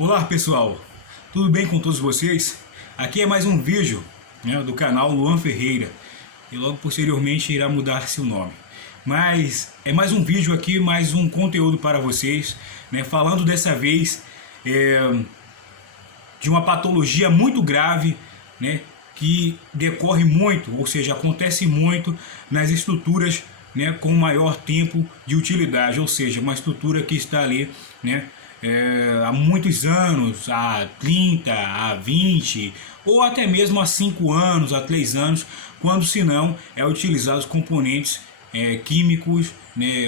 Olá pessoal, tudo bem com todos vocês? Aqui é mais um vídeo, do canal Luan Ferreira e logo posteriormente irá mudar seu nome. Mas é mais um vídeo aqui, mais um conteúdo para vocês, falando dessa vez de uma patologia muito grave, que decorre muito, ou seja, acontece muito nas estruturas, com maior tempo de utilidade, ou seja, uma estrutura que está ali, há muitos anos, há 30, há 20 ou até mesmo há 5 anos, há 3 anos, quando se não é utilizado os componentes químicos,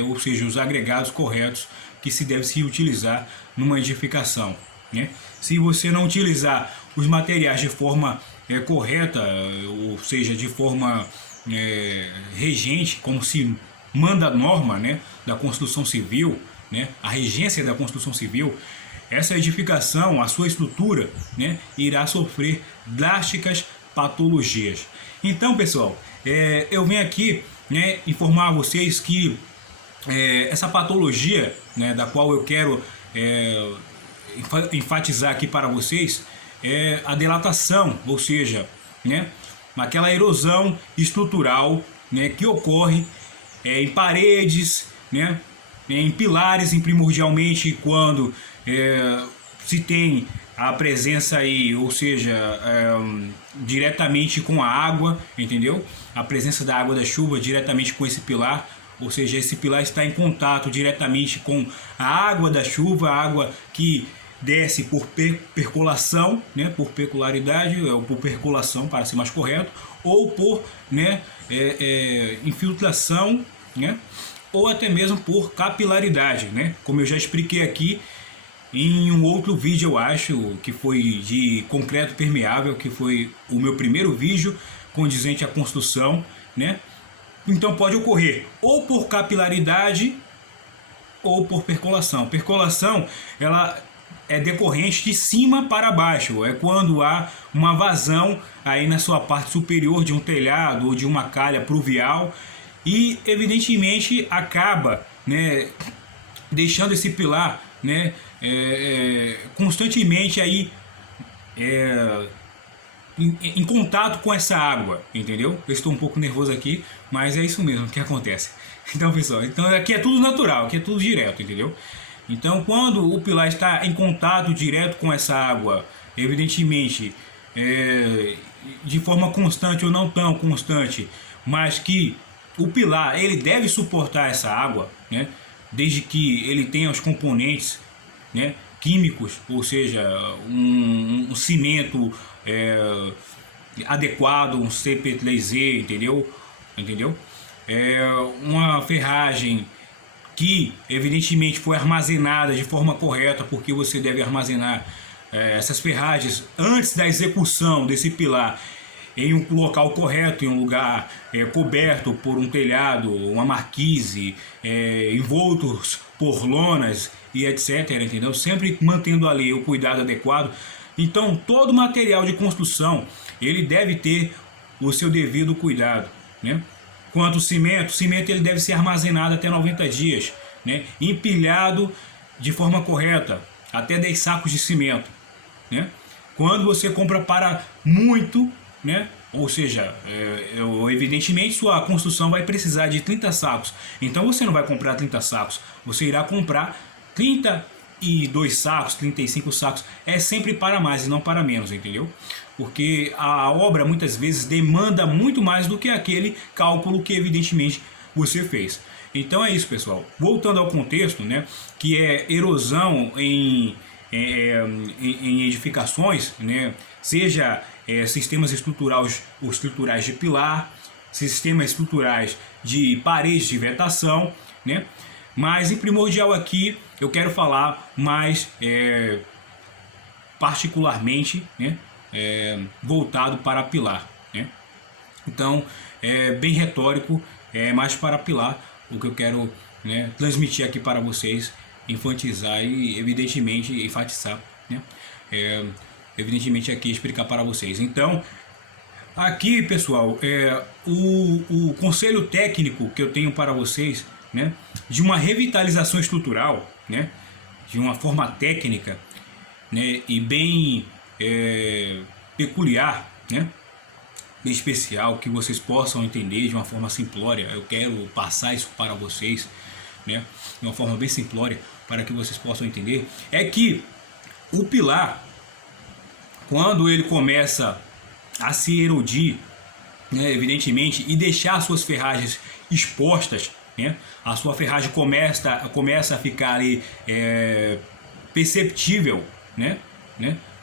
ou seja, os agregados corretos que se deve se utilizar numa edificação. Se você não utilizar os materiais de forma correta, ou seja, de forma regente, como se manda a norma da construção civil, a regência da construção civil, essa edificação, a sua estrutura, irá sofrer drásticas patologias. Então, pessoal, eu venho aqui informar a vocês que essa patologia, da qual eu quero enfatizar aqui para vocês, é a dilatação, ou seja, aquela erosão estrutural que ocorre em paredes, em pilares, primordialmente quando se tem a presença aí, ou seja, diretamente com a água, entendeu? A presença da água da chuva diretamente com esse pilar, ou seja, esse pilar está em contato diretamente com a água da chuva, a água que desce por percolação, por percolaridade, ou por percolação, para ser mais correto, ou por infiltração, ou até mesmo por capilaridade, como eu já expliquei aqui em um outro vídeo, eu acho, que foi de concreto permeável, que foi o meu primeiro vídeo condizente à construção, Então pode ocorrer ou por capilaridade ou por percolação. Percolação, ela é decorrente de cima para baixo, é quando há uma vazão aí na sua parte superior de um telhado ou de uma calha pluvial e evidentemente acaba deixando esse pilar constantemente aí em contato com essa água, entendeu? Eu estou um pouco nervoso aqui, mas é isso mesmo que acontece. Então, pessoal, aqui é tudo natural, aqui é tudo direto, entendeu? Então, quando o pilar está em contato direto com essa água, evidentemente, de forma constante ou não tão constante, mas que o pilar ele deve suportar essa água, desde que ele tenha os componentes, químicos, ou seja, um cimento adequado, um CP3E, entendeu? Uma ferragem que evidentemente foi armazenada de forma correta, porque você deve armazenar essas ferragens antes da execução desse pilar em um local correto, em um lugar coberto por um telhado, uma marquise, envoltos por lonas e etc, entendeu? Sempre mantendo ali o cuidado adequado. Então todo material de construção ele deve ter o seu devido cuidado, Quanto ao cimento, ele deve ser armazenado até 90 dias, empilhado de forma correta, até 10 sacos de cimento, Quando você compra para muito, ou seja, evidentemente sua construção vai precisar de 30 sacos, então você não vai comprar 30 sacos, você irá comprar 32 sacos, 35 sacos, é sempre para mais e não para menos, entendeu? Porque a obra muitas vezes demanda muito mais do que aquele cálculo que evidentemente você fez. Então é isso, pessoal. Voltando ao contexto, que é erosão em edificações, seja sistemas estruturais de pilar, sistemas estruturais de paredes de vetação, Mas em primordial aqui eu quero falar mais particularmente, voltado para pilar, Então é bem retórico, é mais para pilar o que eu quero transmitir aqui para vocês, enfatizar e evidentemente enfatizar, evidentemente aqui explicar para vocês. Então aqui, pessoal, o conselho técnico que eu tenho para vocês, de uma revitalização estrutural, de uma forma técnica, né, e bem peculiar, né, bem especial, que vocês possam entender de uma forma simplória. Eu quero passar isso para vocês, né, de uma forma bem simplória, para que vocês possam entender, é que o pilar, quando ele começa a se erodir, né, evidentemente, e deixar suas ferragens expostas, né, a sua ferragem começa a ficar ali perceptível, né,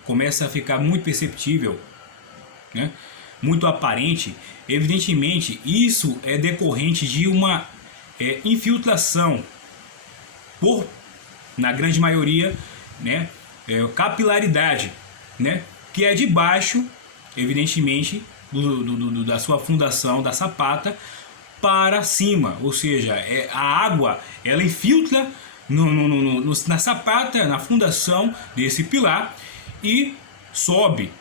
começa a ficar muito perceptível, né, muito aparente. Evidentemente, isso é decorrente de uma infiltração na grande maioria, né, capilaridade, né, que é debaixo, evidentemente, da sua fundação, da sapata, para cima, ou seja, a água ela infiltra na sapata, na fundação desse pilar e sobe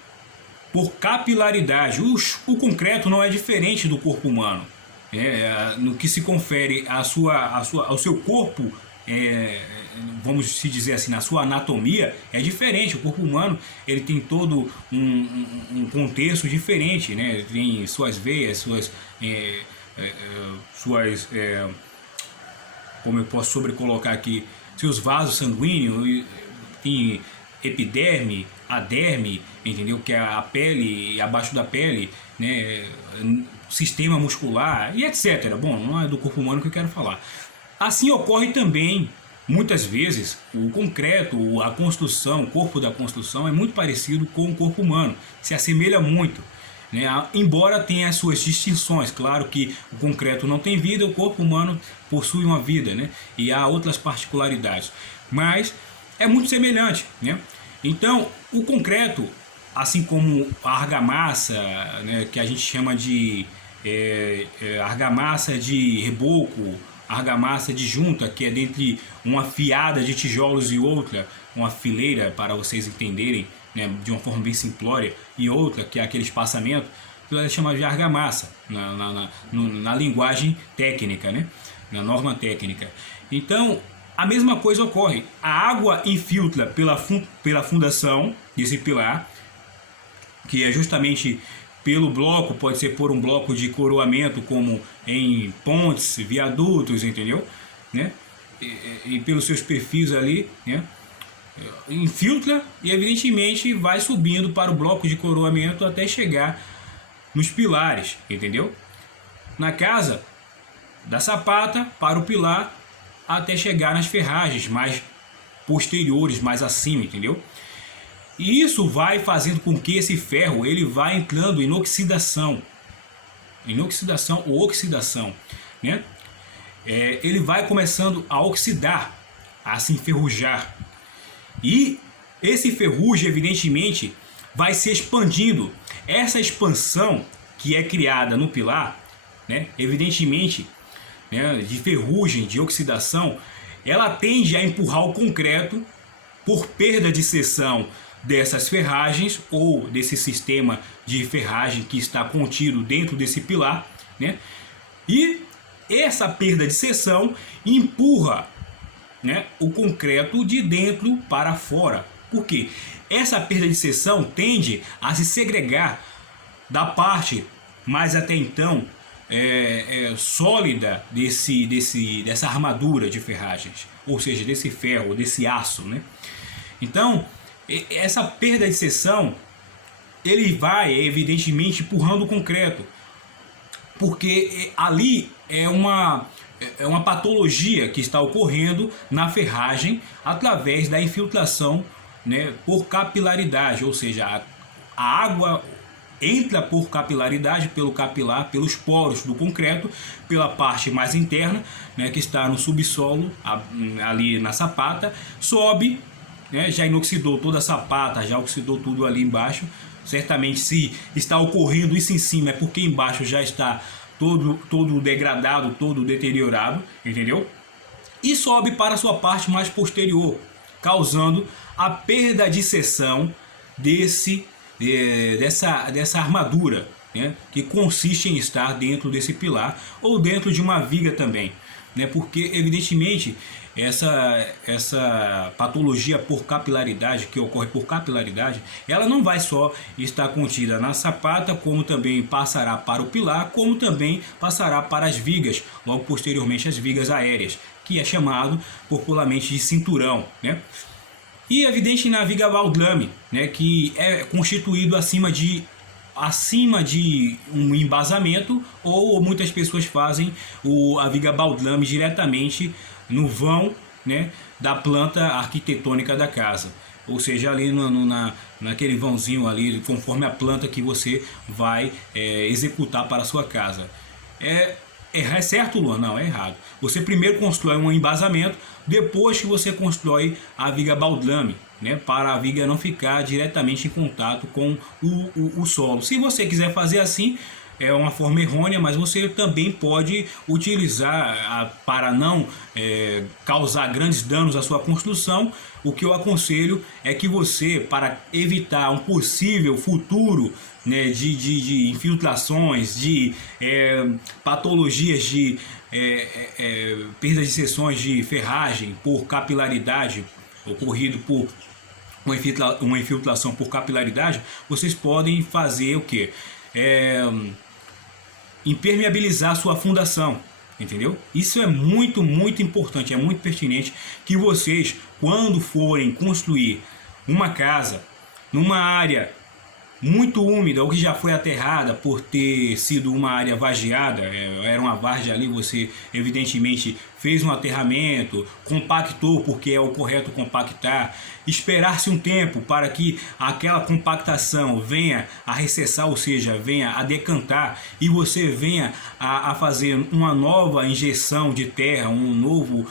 por capilaridade. O concreto não é diferente do corpo humano, no que se confere ao seu corpo, vamos se dizer assim, na sua anatomia é diferente. O corpo humano ele tem todo um contexto diferente, né? Tem suas veias, como eu posso sobrecolocar aqui, seus vasos sanguíneos, tem epiderme, aderme, entendeu? Que é a pele e abaixo da pele, né? Sistema muscular e etc. Bom, não é do corpo humano que eu quero falar. Assim ocorre também, muitas vezes, o concreto, a construção, o corpo da construção é muito parecido com o corpo humano, se assemelha muito, né? Embora tenha as suas distinções. Claro que o concreto não tem vida, o corpo humano possui uma vida, né? E há outras particularidades, mas é muito semelhante, né? Então, o concreto, assim como a argamassa, né, que a gente chama de argamassa de reboco, argamassa de junta, que é dentre uma fiada de tijolos e outra, uma fileira, para vocês entenderem, né, de uma forma bem simplória, e outra, que é aquele espaçamento, que a gente chama de argamassa, na linguagem técnica, né, na norma técnica. Então, a mesma coisa ocorre. A água infiltra pela fundação desse pilar, que é justamente pelo bloco, pode ser por um bloco de coroamento, como em pontes, viadutos, entendeu? Né? E pelos seus perfis ali, né? Infiltra e evidentemente vai subindo para o bloco de coroamento até chegar nos pilares, entendeu? Na casa da sapata para o pilar até chegar nas ferragens mais posteriores, mais acima, entendeu? E isso vai fazendo com que esse ferro ele vá entrando em oxidação, ou oxidação, né? Ele vai começando a oxidar, a se enferrujar. E esse ferrugem, evidentemente, vai se expandindo. Essa expansão que é criada no pilar, né, evidentemente, né, de ferrugem, de oxidação, ela tende a empurrar o concreto por perda de seção dessas ferragens ou desse sistema de ferragem que está contido dentro desse pilar, né? E essa perda de seção empurra, né, o concreto de dentro para fora. Por quê? Essa perda de seção tende a se segregar da parte mais até então sólida dessa armadura de ferragens, ou seja, desse ferro, desse aço, né? Então, essa perda de seção, ele vai evidentemente empurrando o concreto, porque ali é uma patologia que está ocorrendo na ferragem através da infiltração, né, por capilaridade, ou seja, a água entra por capilaridade, pelo capilar, pelos poros do concreto, pela parte mais interna, né, que está no subsolo, ali na sapata, sobe, né, já inoxidou toda a sapata, já oxidou tudo ali embaixo. Certamente, se está ocorrendo isso em cima, é porque embaixo já está todo degradado, todo deteriorado, entendeu? E sobe para a sua parte mais posterior, causando a perda de seção dessa armadura, né, que consiste em estar dentro desse pilar ou dentro de uma viga também, né, porque evidentemente essa patologia por capilaridade, que ocorre por capilaridade, ela não vai só estar contida na sapata, como também passará para o pilar, como também passará para as vigas, logo posteriormente as vigas aéreas, que é chamado popularmente de cinturão, né? E é evidente na viga Baldlame, né, que é constituído acima de um embasamento, ou muitas pessoas fazem a viga Baldlame diretamente no vão, né, da planta arquitetônica da casa, ou seja, ali naquele vãozinho ali, conforme a planta que você vai executar para a sua casa. É certo, Luan? Não, é errado. Você primeiro constrói um embasamento, depois que você constrói a viga Baldlame, né, para a viga não ficar diretamente em contato com o solo. Se você quiser fazer assim, é uma forma errônea, mas você também pode utilizar, para não causar grandes danos à sua construção. O que eu aconselho é que você, para evitar um possível futuro, né, de infiltrações, de patologias de perda de seções de ferragem por capilaridade, ocorrido por uma infiltração por capilaridade, vocês podem fazer o que? Impermeabilizar sua fundação, entendeu? Isso é muito importante, é muito pertinente que vocês, quando forem construir uma casa numa área muito úmida ou que já foi aterrada por ter sido uma área vargeada, era uma várzea ali, você evidentemente fez um aterramento, compactou, porque é o correto compactar, esperar-se um tempo para que aquela compactação venha a recessar, ou seja, venha a decantar, e você venha a fazer uma nova injeção de terra, um novo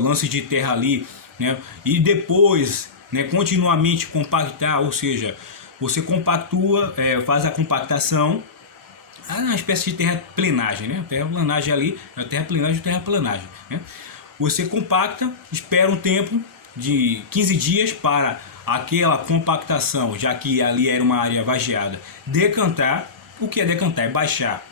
lance de terra ali, né? E depois, né, continuamente compactar, ou seja, você compactua, faz a compactação, uma espécie de terraplenagem, né? Terraplenagem ali, terraplenagem, né? Você compacta, espera um tempo de 15 dias para aquela compactação, já que ali era uma área vargeada, decantar. O que é decantar? É baixar.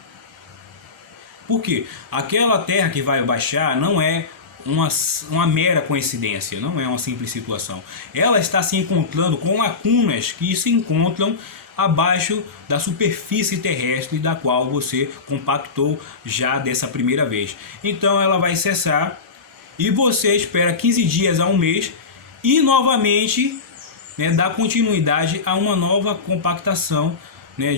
Por quê? Aquela terra que vai baixar não é uma mera coincidência, não é uma simples situação. Ela está se encontrando com lacunas que se encontram abaixo da superfície terrestre da qual você compactou já dessa primeira vez. Então ela vai cessar e você espera 15 dias a um mês e novamente, né, dá continuidade a uma nova compactação, né,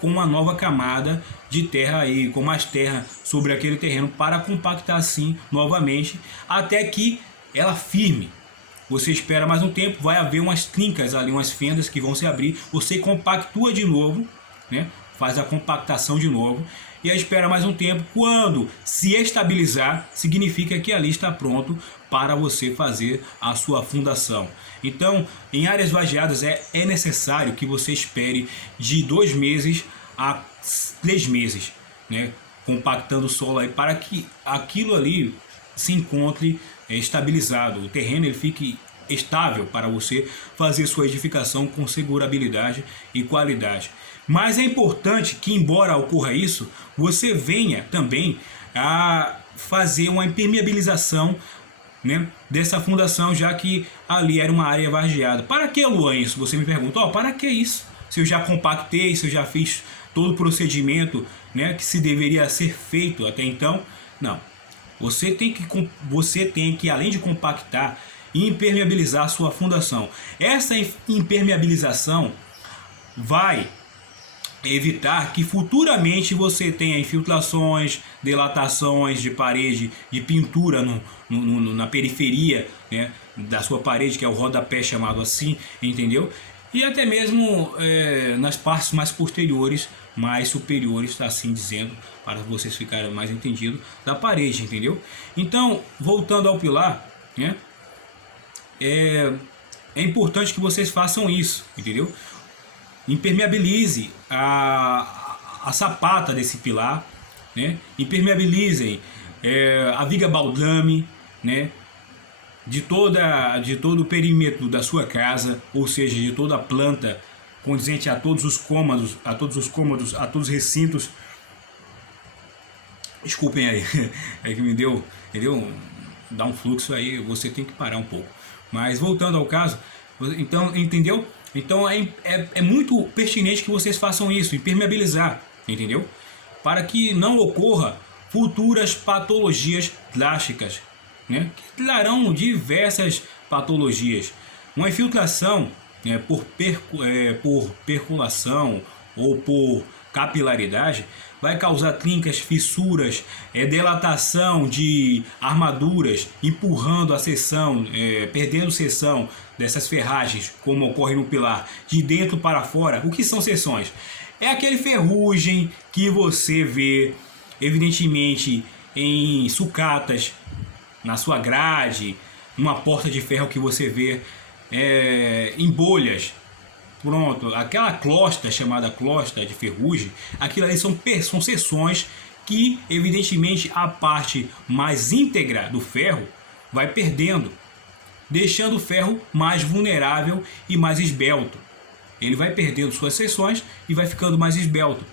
com uma nova camada de terra aí, com mais terra sobre aquele terreno, para compactar assim novamente, até que ela firme. Você espera mais um tempo, vai haver umas trincas ali, umas fendas que vão se abrir, você compactua de novo, né, faz a compactação de novo, e aí espera mais um tempo. Quando se estabilizar, significa que ali está pronto para você fazer a sua fundação. Então, em áreas vargeadas é necessário que você espere de 2 meses a 3 meses, né, compactando o solo aí, para que aquilo ali se encontre estabilizado, o terreno ele fique estável para você fazer sua edificação com segurabilidade e qualidade. Mas é importante que, embora ocorra isso, você venha também a fazer uma impermeabilização, né, dessa fundação, já que ali era uma área vargeada. Para que, Luan, isso? Você me pergunta, para que isso? Se eu já compactei, se eu já fiz todo o procedimento, né, que se deveria ser feito até então? Não. Você tem que, além de compactar, impermeabilizar a sua fundação. Essa impermeabilização vai evitar que futuramente você tenha infiltrações, dilatações de parede, de pintura na periferia, né, da sua parede, que é o rodapé chamado assim, entendeu? E até mesmo nas partes mais posteriores, mais superiores, assim dizendo, para vocês ficarem mais entendidos, da parede, entendeu? Então, voltando ao pilar, né, é importante que vocês façam isso, entendeu? Impermeabilize a sapata desse pilar, né? Impermeabilizem a viga Baldlame, né? De todo o perímetro da sua casa, ou seja, de toda a planta condizente a todos os cômodos, a todos os recintos. Desculpem aí, é que me deu, entendeu? Dá um fluxo aí, você tem que parar um pouco. Mas voltando ao caso, então, entendeu? Então é muito pertinente que vocês façam isso, impermeabilizar, entendeu? Para que não ocorra futuras patologias plásticas, né? Que trarão diversas patologias. Uma infiltração, né, por percolação ou por capilaridade vai causar trincas, fissuras, dilatação de armaduras, empurrando a seção, perdendo seção dessas ferragens, como ocorre no pilar, de dentro para fora. O que são seções? É aquele ferrugem que você vê, evidentemente, em sucatas, na sua grade, numa porta de ferro que você vê em bolhas. Pronto, aquela closta chamada closta de ferrugem, aquilo ali são seções que, evidentemente, a parte mais íntegra do ferro vai perdendo, deixando o ferro mais vulnerável e mais esbelto. Ele vai perdendo suas seções e vai ficando mais esbelto.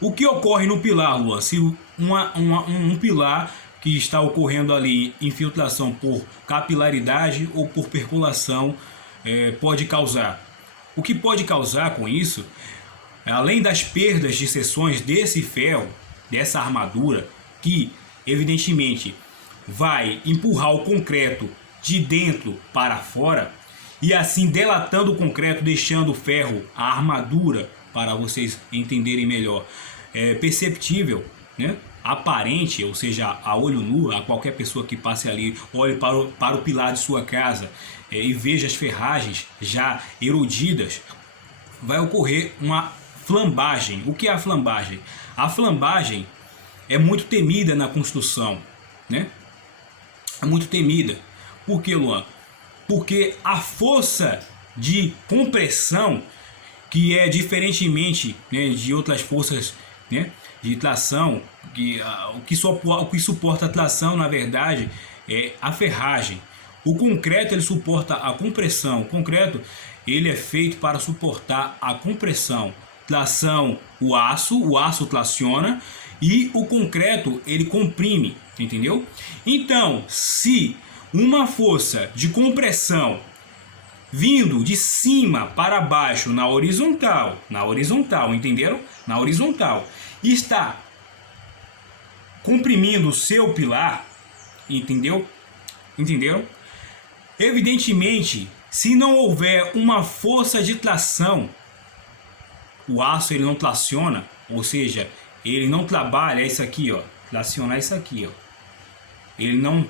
O que ocorre no pilar, Luan? Se um pilar que está ocorrendo ali infiltração por capilaridade ou por percolação pode causar? O que pode causar com isso, além das perdas de seções desse ferro, dessa armadura, que evidentemente vai empurrar o concreto de dentro para fora, e assim delatando o concreto, deixando o ferro, a armadura, para vocês entenderem melhor, perceptível, né? Aparente, ou seja, a olho nu, a qualquer pessoa que passe ali, olhe para o pilar de sua casa e veja as ferragens já erodidas, vai ocorrer uma flambagem. O que é a flambagem? A flambagem é muito temida na construção, né? É muito temida. Por que, Luan? Porque a força de compressão, que é diferentemente, né, de outras forças, né, de tração, o que suporta a tração, na verdade, é a ferragem. O concreto, ele suporta a compressão. O concreto, ele é feito para suportar a compressão. Tração, o aço traciona e o concreto, ele comprime, entendeu? Então, se uma força de compressão vindo de cima para baixo na horizontal, entenderam? Na horizontal, está comprimindo o seu pilar, entendeu? Entenderam? Evidentemente, se não houver uma força de tração, o aço ele não traciona, ou seja, ele não trabalha isso aqui, ó, tracionar isso aqui, ó. Ele não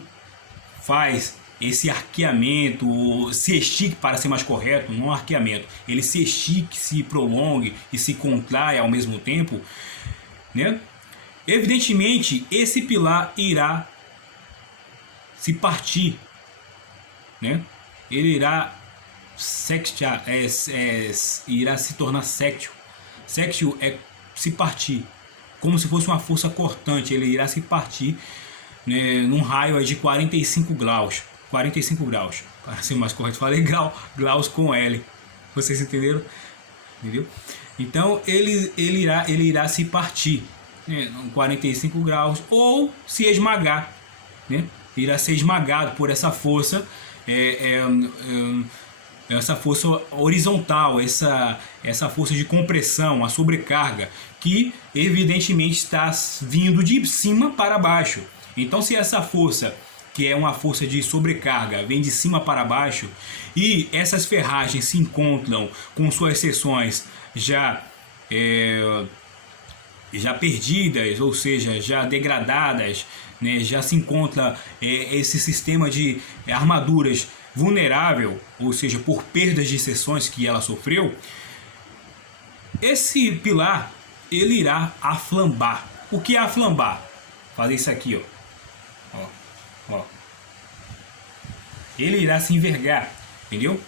faz esse arqueamento, se estique, para ser mais correto, não arqueamento, ele se estique, se prolongue e se contrai ao mesmo tempo, né? Evidentemente, esse pilar irá se partir, né? Ele irá sextiar, irá se tornar sextil. Sextil é se partir, como se fosse uma força cortante. Ele irá se partir, né, num raio de 45 graus. 45 graus, para ser mais correto, falei graus com L. Vocês entenderam? Entendeu? Então ele irá se partir, né, 45 graus, ou se esmagar, né? Irá ser esmagado por essa força, essa força horizontal, essa força de compressão, a sobrecarga, que evidentemente está vindo de cima para baixo. Então, se essa força, que é uma força de sobrecarga, vem de cima para baixo, e essas ferragens se encontram com suas seções já perdidas, ou seja, já degradadas, né, já se encontra esse sistema de armaduras vulnerável, ou seja, por perdas de seções que ela sofreu, esse pilar ele irá aflambar. O que é aflambar? Fazer isso aqui, ó. Ele irá se envergar, entendeu?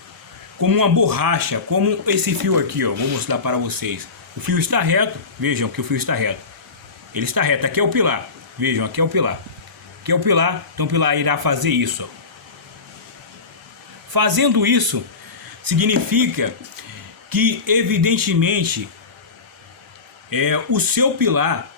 Como uma borracha, como esse fio aqui, ó. Vou mostrar para vocês. O fio está reto, vejam que o fio está reto. Ele está reto, aqui é o pilar. Vejam, aqui é o pilar. Aqui é o pilar, então o pilar irá fazer isso, ó. Fazendo isso, significa que, evidentemente, o seu pilar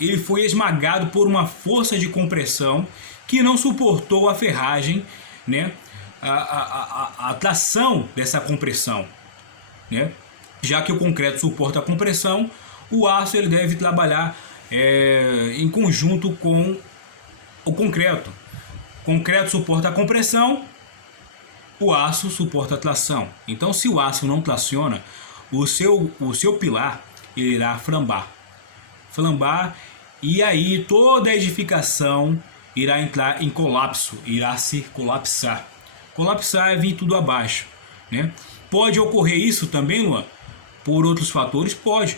ele foi esmagado por uma força de compressão que não suportou a ferragem, né? A tração dessa compressão, né? Já que o concreto suporta a compressão, o aço ele deve trabalhar em conjunto com o concreto. O concreto suporta a compressão, o aço suporta a tração. Então, se o aço não traciona, o seu pilar ele irá flambar. E aí toda a edificação irá entrar em colapso, irá se colapsar. Colapsar é vir tudo abaixo, né? Pode ocorrer isso também, Luan, por outros fatores? Pode,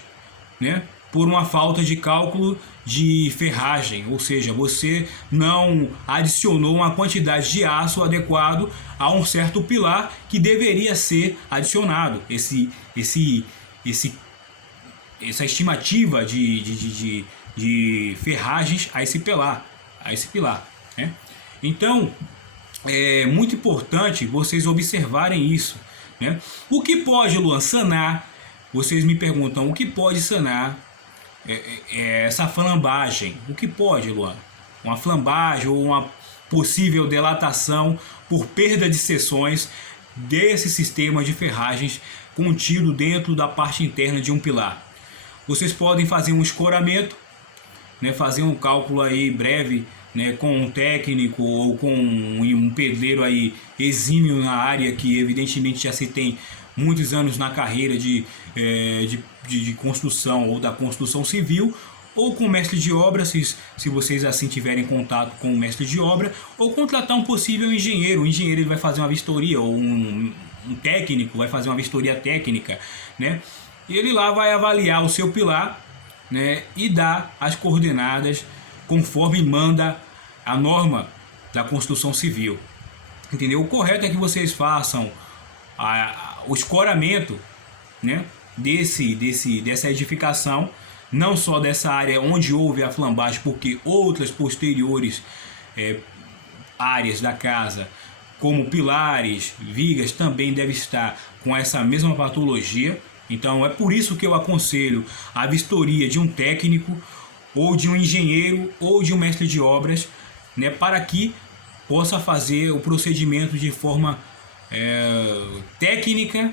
né? Por uma falta de cálculo de ferragem, ou seja, você não adicionou uma quantidade de aço adequado a um certo pilar que deveria ser adicionado. Essa estimativa de ferragens a esse pilar, né? Então, é muito importante vocês observarem isso, né? O que pode, Luan, sanar? Vocês me perguntam, o que pode sanar essa flambagem? O que pode, Luan? Uma flambagem ou uma possível dilatação por perda de seções desse sistema de ferragens contido dentro da parte interna de um pilar. Vocês podem fazer um escoramento, né, fazer um cálculo aí breve, né, com um técnico ou com um pedreiro aí exímio na área, que evidentemente já se tem muitos anos na carreira de construção ou da construção civil, ou com o mestre de obra, se vocês assim tiverem contato com o mestre de obra, ou contratar um possível engenheiro. O engenheiro ele vai fazer uma vistoria, ou um técnico vai fazer uma vistoria técnica, né? E ele lá vai avaliar o seu pilar, né, e dar as coordenadas conforme manda a norma da construção civil. Entendeu? O correto é que vocês façam o escoramento, né, dessa edificação, não só dessa área onde houve a flambagem, porque outras posteriores áreas da casa, como pilares, vigas, também devem estar com essa mesma patologia. Então é por isso que eu aconselho a vistoria de um técnico, ou de um engenheiro, ou de um mestre de obras, né, para que possa fazer o procedimento de forma técnica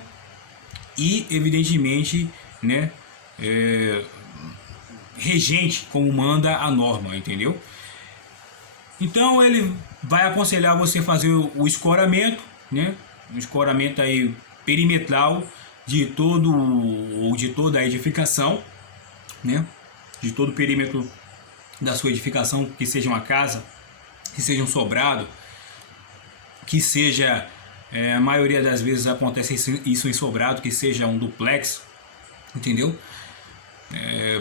e evidentemente, né, regente, como manda a norma, entendeu? Então ele vai aconselhar você fazer o escoramento, né, um escoramento aí perimetral de toda a edificação, né, de todo o perímetro da sua edificação, que seja uma casa, que seja um sobrado, que seja, a maioria das vezes acontece isso em sobrado, que seja um duplex, entendeu?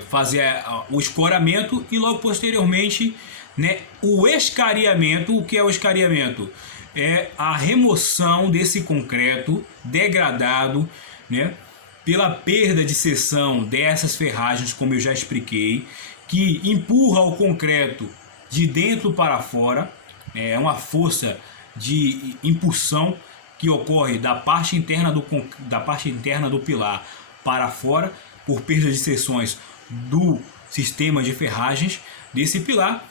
Fazer o escoramento e logo posteriormente, né, o escariamento. O que é o escariamento? É a remoção desse concreto degradado, né, pela perda de seção dessas ferragens, como eu já expliquei, que empurra o concreto de dentro para fora. É uma força de impulsão que ocorre da parte interna do pilar para fora, por perda de seções do sistema de ferragens desse pilar.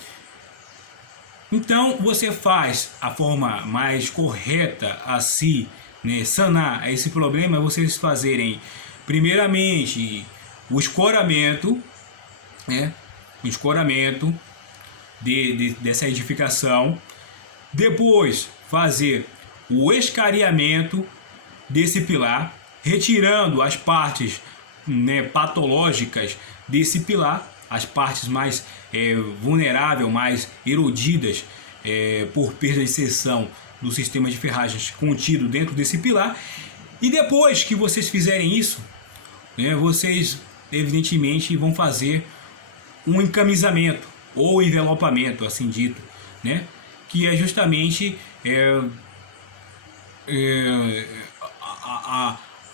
Então você faz a forma mais correta a se, né, sanar esse problema, é vocês fazerem primeiramente o escoramento, né, o escoramento dessa edificação, depois fazer o escariamento desse pilar, retirando as partes, né, patológicas desse pilar, as partes mais vulneráveis, mais erodidas por perda de seção do sistema de ferragens contido dentro desse pilar. E depois que vocês fizerem isso, né, vocês evidentemente vão fazer um encamisamento ou envelopamento, assim dito, né, que é justamente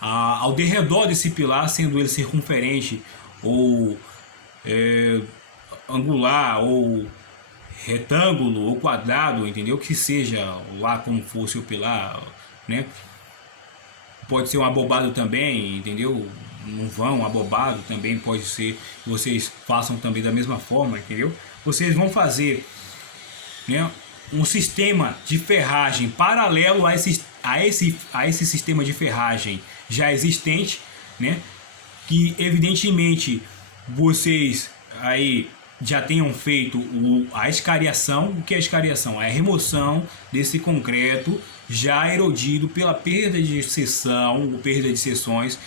ao derredor desse pilar, sendo ele circunferente ou angular ou retângulo ou quadrado, entendeu? Que seja lá como fosse o pilar, né? Pode ser um abobado também, entendeu? num vão abobado, também pode ser que vocês façam também da mesma forma, entendeu? Vocês vão fazer, né, um sistema de ferragem paralelo a esse sistema de ferragem já existente, né, que evidentemente vocês aí já tenham feito a escariação. O que é a escariação? É a remoção desse concreto já erodido pela perda de seção ou perda de seções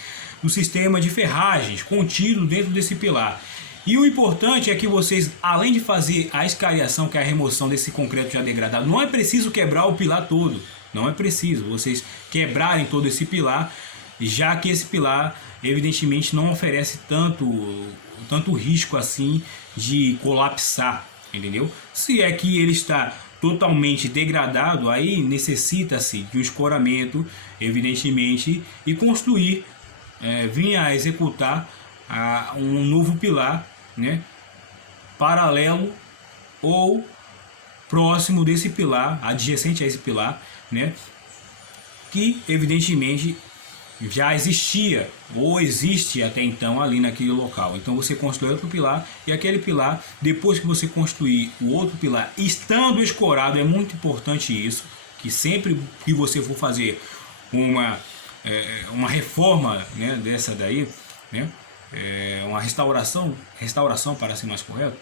do sistema de ferragens contido dentro desse pilar. E o importante é que vocês, além de fazer a escariação, que é a remoção desse concreto já degradado, não é preciso quebrar o pilar todo, não é preciso vocês quebrarem todo esse pilar, já que esse pilar evidentemente não oferece tanto risco assim de colapsar, entendeu? Se é que ele está totalmente degradado, aí necessita-se de um escoramento, evidentemente, e construir, vir a executar um novo pilar, né, paralelo ou próximo desse pilar, adjacente a esse pilar, né, que evidentemente já existia ou existe até então ali naquele local. Então você constrói outro pilar, e aquele pilar, depois que você construir o outro pilar estando escorado, é muito importante isso, que sempre que você for fazer uma reforma, né, dessa daí, né, uma restauração para ser mais correto,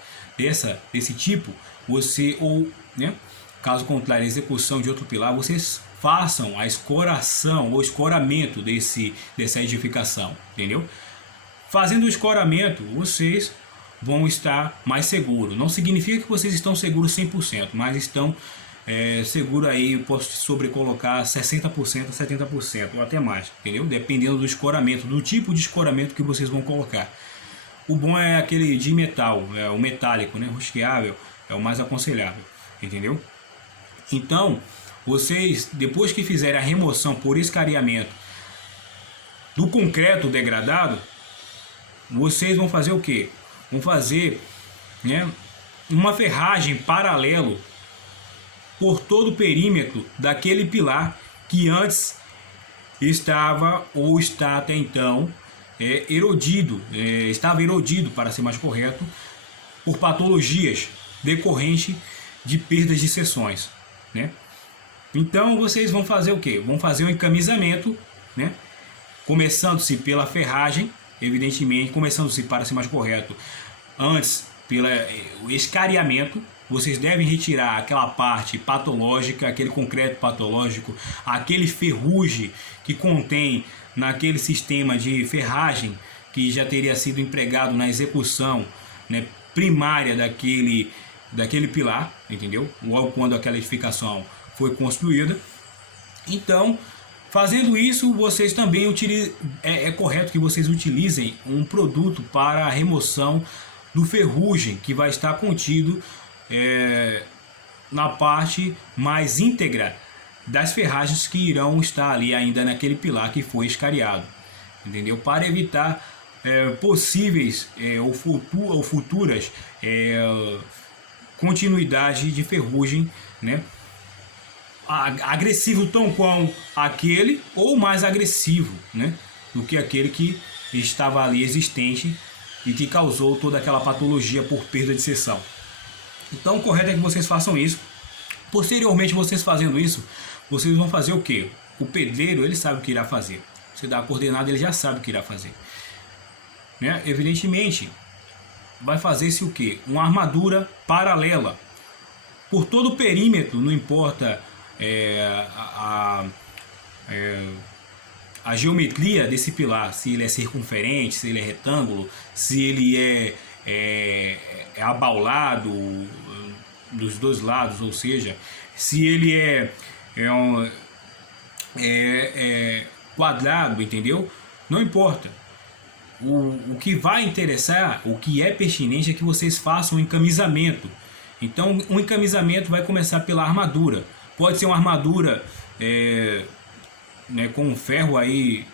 desse tipo, você, ou, né, caso contrário, a execução de outro pilar, vocês façam a escoração ou escoramento dessa edificação, entendeu? Fazendo o escoramento, vocês vão estar mais seguros. Não significa que vocês estão seguros 100%, mas estão seguros aí, eu posso sobrecolocar 60%, 70% ou até mais, entendeu? Dependendo do escoramento, do tipo de escoramento que vocês vão colocar. O bom é aquele de metal, o metálico, né, rosqueável, é o mais aconselhável, entendeu? Então, vocês, depois que fizerem a remoção por escariamento do concreto degradado, vocês vão fazer o quê? Vão fazer, né, uma ferragem paralelo por todo o perímetro daquele pilar que antes estava ou está até então erodido, estava erodido, para ser mais correto, por patologias decorrentes de perdas de seções, né? Então vocês vão fazer o que? Vão fazer o encamisamento, né? Começando-se pela ferragem, evidentemente, começando-se, para ser mais correto, antes pelo escariamento. Vocês devem retirar aquela parte patológica, aquele concreto patológico, aquele ferrugem que contém naquele sistema de ferragem que já teria sido empregado na execução, né, primária daquele pilar, entendeu? Logo quando aquela edificação foi construída. Então, fazendo isso, vocês também é correto que vocês utilizem um produto para a remoção do ferrugem que vai estar contido na parte mais íntegra das ferragens que irão estar ali ainda naquele pilar que foi escariado, entendeu? Para evitar possíveis ou futuras continuidade de ferrugem, né, agressivo tão quão aquele ou mais agressivo, né, do que aquele que estava ali existente e que causou toda aquela patologia por perda de seção. Então o correto é que vocês façam isso. Posteriormente, vocês fazendo isso, vocês vão fazer o que? O pedreiro, ele sabe o que irá fazer. Você dá a coordenada, ele já sabe o que irá fazer, né? Evidentemente, vai fazer-se o que? Uma armadura paralela por todo o perímetro, não importa a geometria desse pilar, se ele é circunferente, se ele é retângulo, se ele é abaulado dos dois lados, ou seja, se ele é quadrado, entendeu? Não importa. O que vai interessar, o que é pertinente é que vocês façam um encamisamento. Então, um encamisamento vai começar pela armadura. Pode ser uma armadura né, com um ferro aí